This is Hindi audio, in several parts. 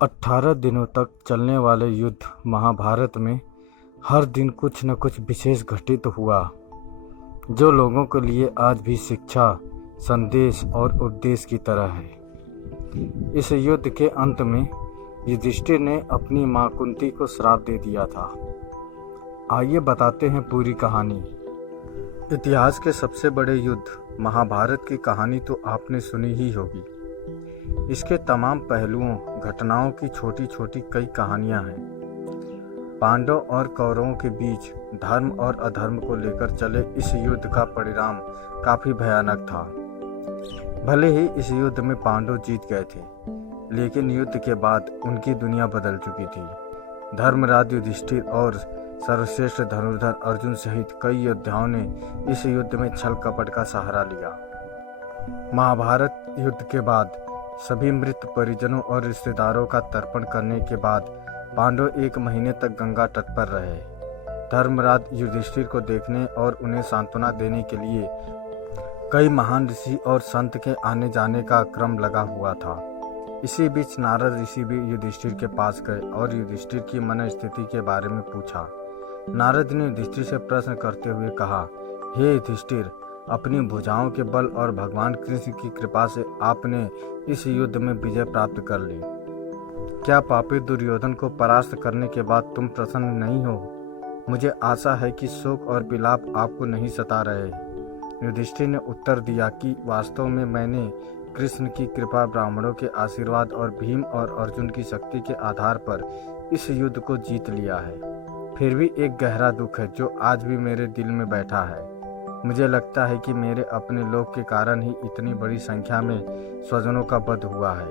18 दिनों तक चलने वाले युद्ध महाभारत में हर दिन कुछ न कुछ विशेष घटित हुआ, जो लोगों के लिए आज भी शिक्षा, संदेश और उपदेश की तरह है। इस युद्ध के अंत में युधिष्ठिर ने अपनी मां कुंती को श्राप दे दिया था। आइए बताते हैं पूरी कहानी। इतिहास के सबसे बड़े युद्ध महाभारत की कहानी तो आपने सुनी ही होगी। इसके तमाम पहलुओं, घटनाओं की छोटी छोटी कई कहानियां हैं। पांडव और कौरवों के बीच धर्म और अधर्म को लेकर चले इस युद्ध का परिणाम काफी भयानक था। भले ही इस युद्ध में पांडव जीत गए थे, लेकिन युद्ध के बाद उनकी दुनिया बदल चुकी थी। धर्मराज युधिष्ठिर और सर्वश्रेष्ठ धनुर्धर अर्जुन सहित कई योद्धाओं ने इस युद्ध में छल कपट का सहारा लिया। महाभारत युद्ध के बाद सभी मृत परिजनों और रिश्तेदारों का तर्पण करने के बाद पांडव 1 महीने तक गंगा तट पर रहे। धर्मराज युधिष्ठिर को देखने और उन्हें सांत्वना देने के लिए कई महान ऋषि और संत के आने जाने का क्रम लगा हुआ था। इसी बीच नारद ऋषि भी युधिष्ठिर के पास गए और युधिष्ठिर की मन स्थिति के बारे में पूछा। नारद ने युधिष्ठिर से प्रश्न करते हुए कहा, हे युधिष्ठिर, अपनी भुजाओं के बल और भगवान कृष्ण की कृपा से आपने इस युद्ध में विजय प्राप्त कर ली। क्या पापी दुर्योधन को परास्त करने के बाद तुम प्रसन्न नहीं हो? मुझे आशा है कि शोक और विलाप आपको नहीं सता रहे। युधिष्ठिर ने उत्तर दिया कि वास्तव में मैंने कृष्ण की कृपा, ब्राह्मणों के आशीर्वाद और भीम और अर्जुन की शक्ति के आधार पर इस युद्ध को जीत लिया है। फिर भी एक गहरा दुख है जो आज भी मेरे दिल में बैठा है। मुझे लगता है कि मेरे अपने लोग के कारण ही इतनी बड़ी संख्या में स्वजनों का वध हुआ है।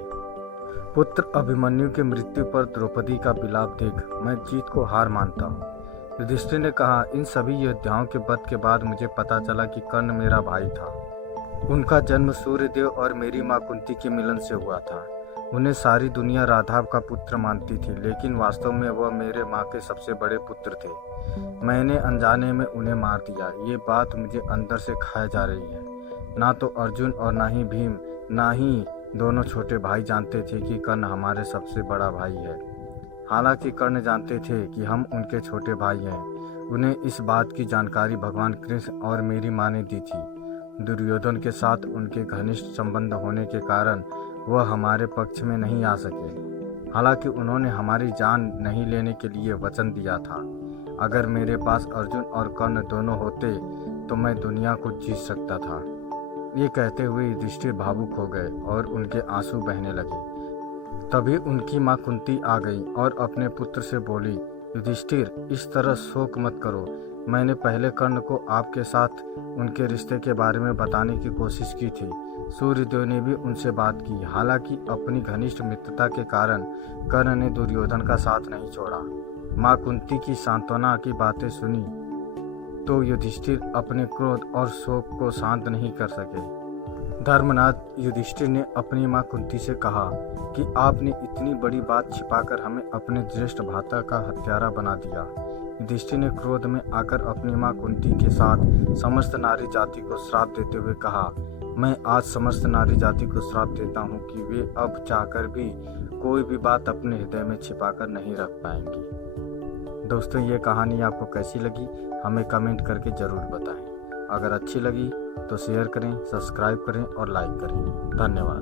पुत्र अभिमन्यु की मृत्यु पर द्रौपदी का विलाप देख मैं जीत को हार मानता हूँ। युधिष्ठिर ने कहा, इन सभी योद्धाओं के वध के बाद मुझे पता चला कि कर्ण मेरा भाई था। उनका जन्म सूर्यदेव और मेरी मां कुंती के मिलन से हुआ था। उन्हें सारी दुनिया राधा का पुत्र मानती थी, लेकिन वास्तव में वह मेरे माँ के सबसे बड़े पुत्र थे। मैंने अनजाने में उन्हें मार दिया। ये बात मुझे अंदर से खाए जा रही है। ना तो अर्जुन और ना ही भीम, ना ही दोनों छोटे भाई जानते थे कि कर्ण हमारे सबसे बड़ा भाई है। हालांकि कर्ण जानते थे कि हम उनके छोटे भाई हैं। उन्हें इस बात की जानकारी भगवान कृष्ण और मेरी माँ ने दी थी। दुर्योधन के साथ उनके घनिष्ठ संबंध होने के कारण वह हमारे पक्ष में नहीं आ सके। हालांकि उन्होंने हमारी जान नहीं लेने के लिए वचन दिया था। अगर मेरे पास अर्जुन और कर्ण दोनों होते तो मैं दुनिया को जीत सकता था। ये कहते हुए युधिष्ठिर भावुक हो गए और उनके आंसू बहने लगे। तभी उनकी मां कुंती आ गई और अपने पुत्र से बोली, युधिष्ठिर, इस तरह शोक मत करो। मैंने पहले कर्ण को आपके साथ उनके रिश्ते के बारे में बताने की कोशिश की थी। सूर्यदेव ने भी उनसे बात की। हालांकि अपनी घनिष्ठ मित्रता के कारण कर्ण ने दुर्योधन का साथ नहीं छोड़ा। मां कुंती की सांत्वना की बातें सुनी तो युधिष्ठिर अपने क्रोध और शोक को शांत नहीं कर सके। धर्मराज युधिष्ठिर ने अपनी मां कुंती से कहा कि आपने इतनी बड़ी बात छिपाकर हमें अपने ज्येष्ठ भ्राता का हत्यारा बना दिया। युधिष्ठिर ने क्रोध में आकर अपनी मां कुंती के साथ समस्त नारी जाति को श्राप देते हुए कहा, मैं आज समस्त नारी जाति को श्राप देता हूँ कि वे अब चाहकर भी कोई भी बात अपने हृदय में छिपाकर नहीं रख पाएंगी। दोस्तों, ये कहानी आपको कैसी लगी हमें कमेंट करके ज़रूर बताएं। अगर अच्छी लगी तो शेयर करें, सब्सक्राइब करें और लाइक करें। धन्यवाद।